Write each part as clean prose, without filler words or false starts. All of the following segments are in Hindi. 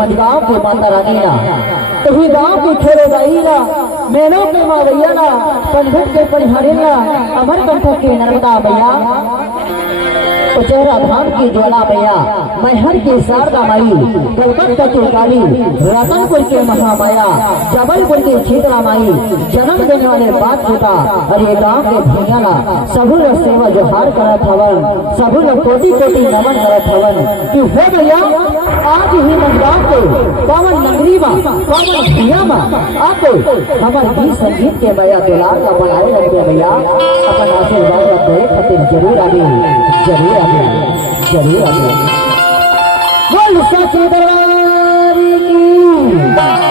मत गाँव के माता रानी ना तुम्ही गाँव के खेले गई ना मैनो के माँ भैया ना पंडित के परिहारी ना अमर कंठक के नर्मदा भैया चेहरा धाम की ज्वाला भैया मैहर की शारदा माई कलकत्ता की काली रतनपुर के महामाया जबलपुर की शीतला माई जन्म देने वाले बात पिता अरे गाँव के भैया सबू लोग सेवा जोहार करत हवन सबू लोग कोटि कोटि नमन करत हवन कि हो भैया आज ही गाँव के पावन नगरी में पावन भैया में आपको हमारे गीत संगीत के भैया दुलार का बनाए लगे भैया अपन आशीर्वाद दे खातिर जरूर आगे जरूर आगे जरूर आगे बोल सच्चे दरबार की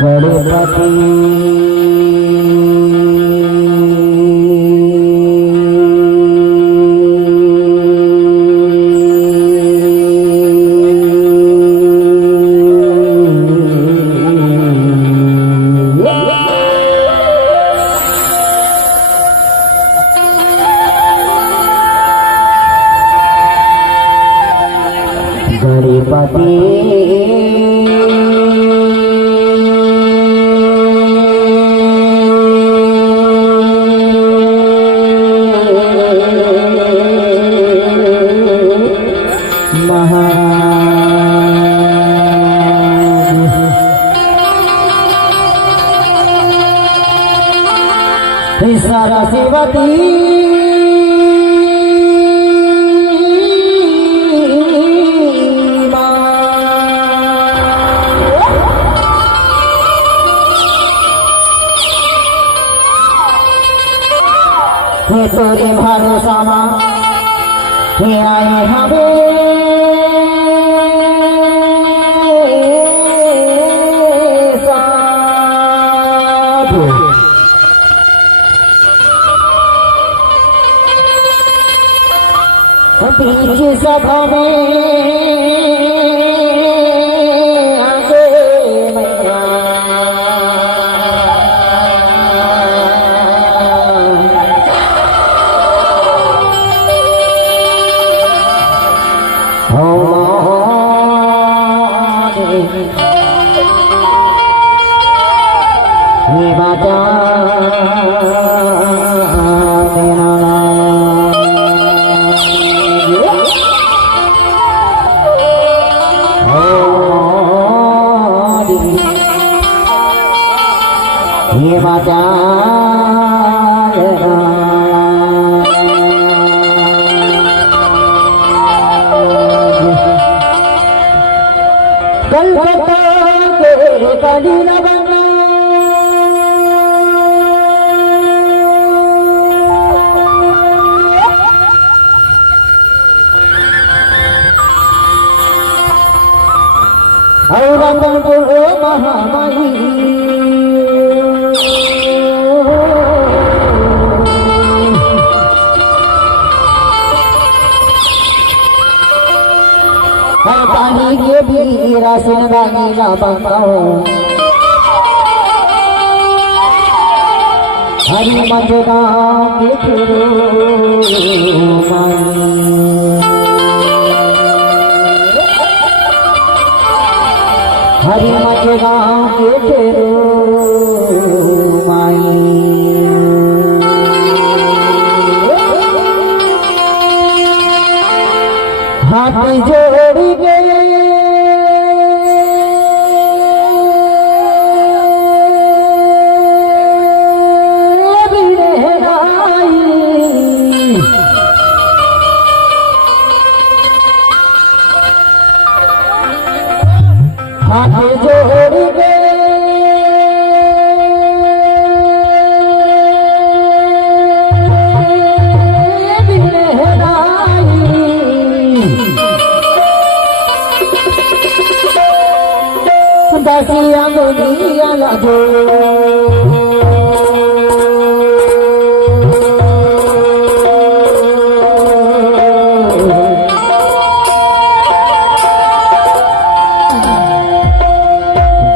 गणपति सारा सेवती तोरे भरोसा हे आए हवे बीच सभा में आगे मैया बाजा ये बाजा कलकत्ता के काली लगना और रतनपुर महामाई पानी के भी राशन वाली ना बंगाओ हरी मजगा के फिरो हरी मजगा के फिरो माई हाथ जोड़ी गए हाथ जोड़ी गए दसिया मुनिया लाजो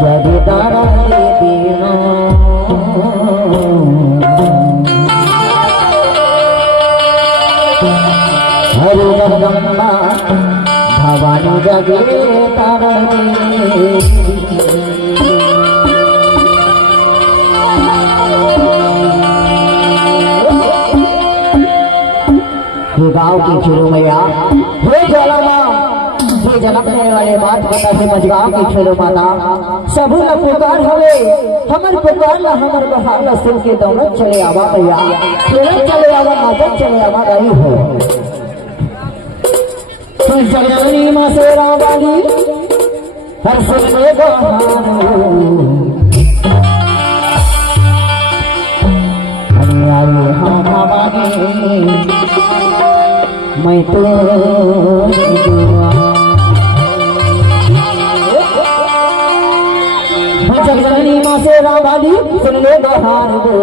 जगदारा दीनो हरि जगे तारणी गांव की खेलो मैया हे जलमा हे जनक देने वाले बात बता समझ गांव की खेलो माता सबू न पुकार हवे हमर पुकार ला हमर बहार ला सुन के दौड़त चले आवा भैया खेलत चले आवा नाचत चले आवा रही हो सुन जगनी मां से रावाली हर सुन में बहार अरे हम हमारे मैं तो जगजननी माँ से रावाली सुन ले बहार दो